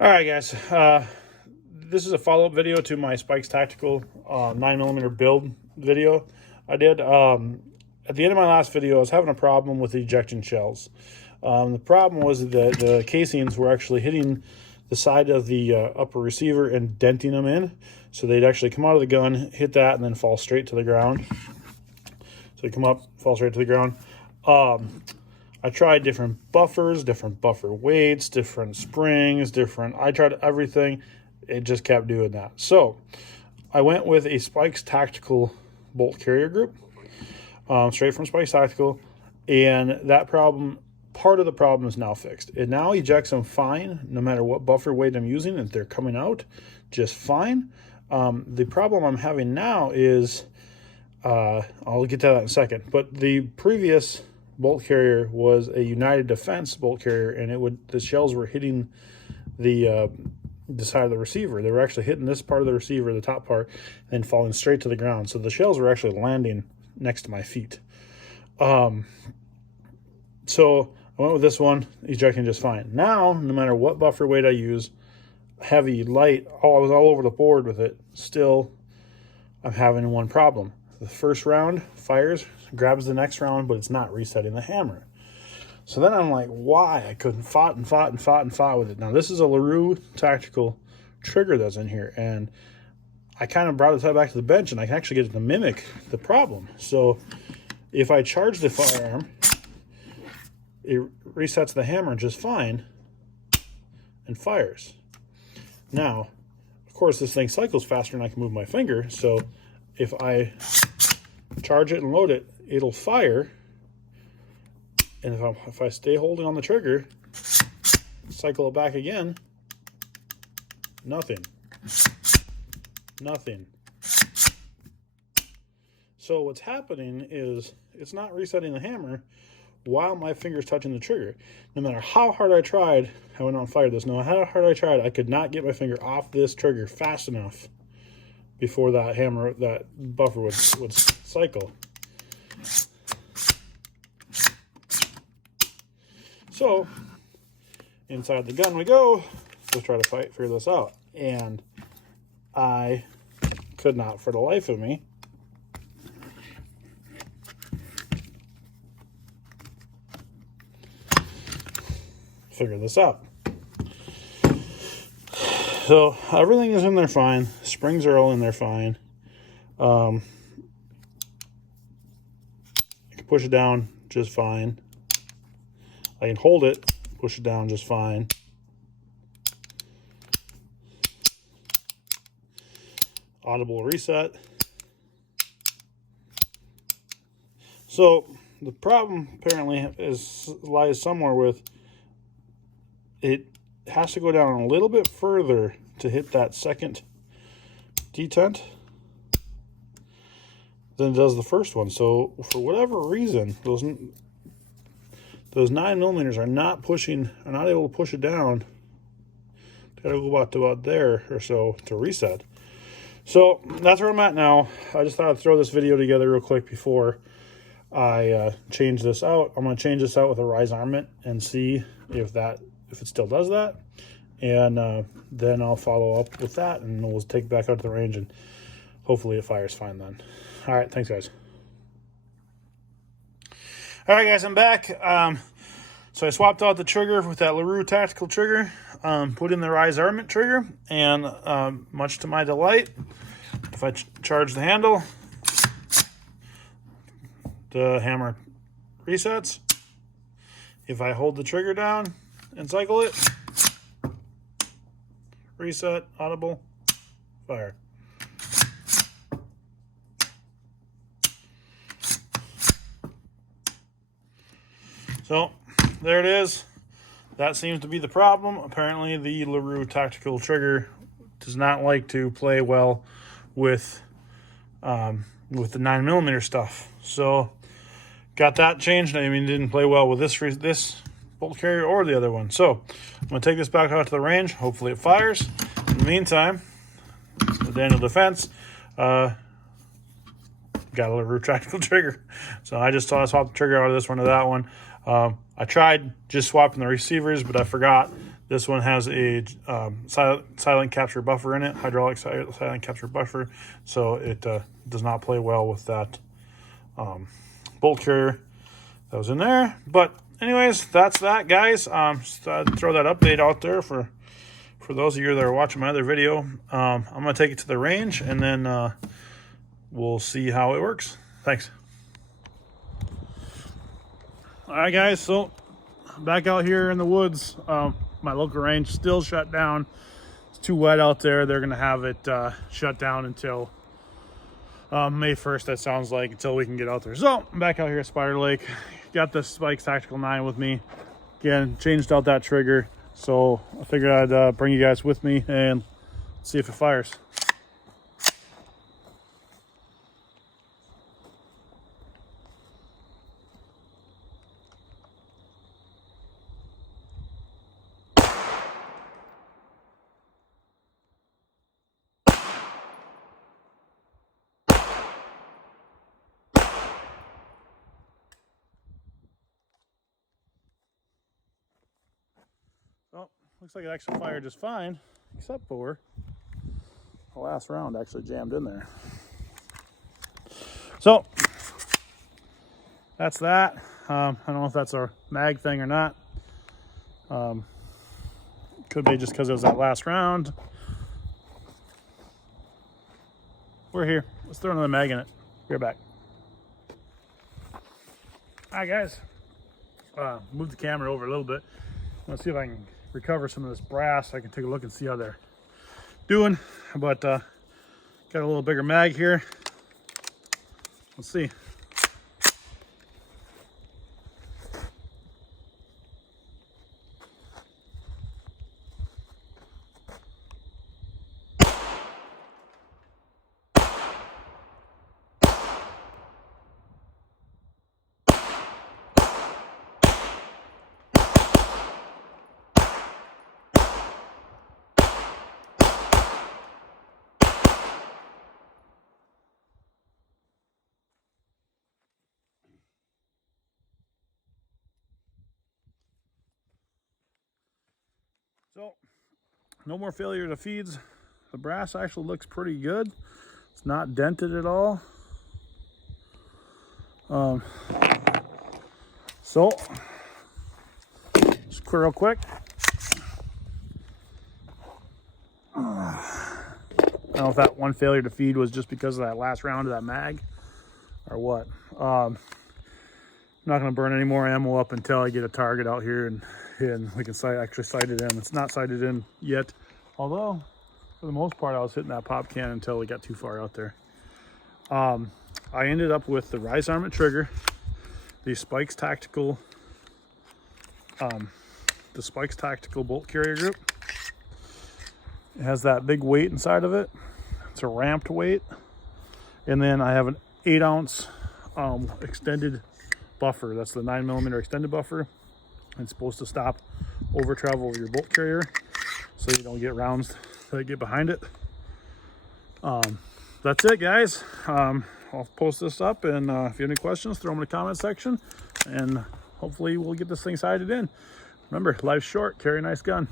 All right, guys. This is a follow-up video to my Spikes Tactical 9mm build video I did. At the end of my last video, I was having a problem with the ejection shells. The problem was that the casings were actually hitting the side of the upper receiver and denting them in. So they'd actually come out of the gun, hit that, and then fall straight to the ground. So they come up, fall straight to the ground. I tried different buffers, different buffer weights, different springs, I tried everything. It just kept doing that. So I went with a Spikes Tactical bolt carrier group, straight from Spikes Tactical. And that problem, part of the problem is now fixed. It now ejects them fine, no matter what buffer weight I'm using, and they're coming out just fine. The problem I'm having now is, I'll get to that in a second, but the previous bolt carrier was a United Defense bolt carrier, and the shells were hitting the side of the receiver. They were actually hitting this part of the receiver, the top part, and falling straight to the ground. So the shells were actually landing next to my feet. So I went with this one, ejecting just fine. Now, no matter what buffer weight I use, heavy, light, I was all over the board with it. Still, I'm having one problem. The first round fires, grabs the next round, but it's not resetting the hammer. So then I'm like, why? I couldn't fought with it. Now this is a LaRue Tactical trigger that's in here, and I kind of brought this back to the bench, and I can actually get it to mimic the problem. So if I charge the firearm, it resets the hammer just fine and fires. Now, of course, this thing cycles faster than I can move my finger, so if I charge it and load it, it'll fire. And if I stay holding on the trigger, cycle it back again, nothing. So what's happening is it's not resetting the hammer while my finger's touching the trigger. No matter how hard I tried, I went on fire this, no matter how hard I tried, I could not get my finger off this trigger fast enough before that buffer would cycle. So inside the gun we go. Let's try to figure this out. And I could not for the life of me figure this out. So everything is in there fine. Springs are all in there fine. I can push it down just fine. I can hold it, push it down just fine. Audible reset. So the problem apparently lies somewhere with it has to go down a little bit further to hit that second detent than it does the first one. So for whatever reason, those 9mm are not able to push it down. Gotta go about there or so to reset. So that's where I'm at now. I just thought I'd throw this video together real quick before I change this out. I'm gonna change this out with a Rise Armament and see if it still does that. And then I'll follow up with that, and we'll take it back out to the range, and hopefully it fires fine then. All right, thanks, guys. All right, guys, I'm back. So I swapped out the trigger with that LaRue Tactical trigger, put in the Rise Armament trigger, and much to my delight, if I charge the handle, the hammer resets. If I hold the trigger down and cycle it, reset, audible, fire. So there it is. That seems to be the problem. Apparently the LaRue Tactical trigger does not like to play well with the 9mm stuff. So got that changed. I mean, it didn't play well with this bolt carrier or the other one. So I'm gonna take this back out to the range. Hopefully it fires. In the meantime, the Daniel Defense got a LaRue Tactical trigger. So I just swapped the trigger out of this one to that one. I tried just swapping the receivers, but I forgot This one has a silent capture buffer in it, hydraulic silent capture buffer, so it does not play well with that bolt carrier that was in there. But anyways, that's that, guys. Just throw that update out there for those of you that are watching my other video. I'm gonna take it to the range, and then we'll see how it works. Thanks. All right, guys, so back out here in the woods. My local range still shut down. It's too wet out there. They're gonna have it shut down until May 1st, that sounds like, until we can get out there. So I'm back out here at Spider Lake. Got the Spikes Tactical 9 with me. Again, changed out that trigger. So I figured I'd bring you guys with me and see if it fires. Well, looks like it actually fired just fine, except for the last round actually jammed in there. So that's that. I don't know if that's a mag thing or not. Could be just because it was that last round. We're here. Let's throw another mag in it. Be right back. All right, guys. Move the camera over a little bit. Let's see if I can recover some of this brass. I can take a look and see how they're doing. But got a little bigger mag here. Let's see. So, no more failure to feeds. The brass actually looks pretty good. It's not dented at all. So, just real quick. I don't know if that one failure to feed was just because of that last round of that mag or what. I'm not going to burn any more ammo up until I get a target out here and we can actually sight it in. It's not sighted in yet, although for the most part I was hitting that pop can until we got too far out there. I ended up with the Rise Armament trigger, the Spikes Tactical bolt carrier group. It has that big weight inside of it. It's a ramped weight, and then I have an 8-ounce extended buffer. That's the 9mm extended buffer. It's supposed to stop over travel of your bolt carrier so you don't get rounds that get behind it. That's it, guys. I'll post this up, and if you have any questions, throw them in the comment section, and hopefully we'll get this thing sighted in. Remember, life's short. Carry a nice gun.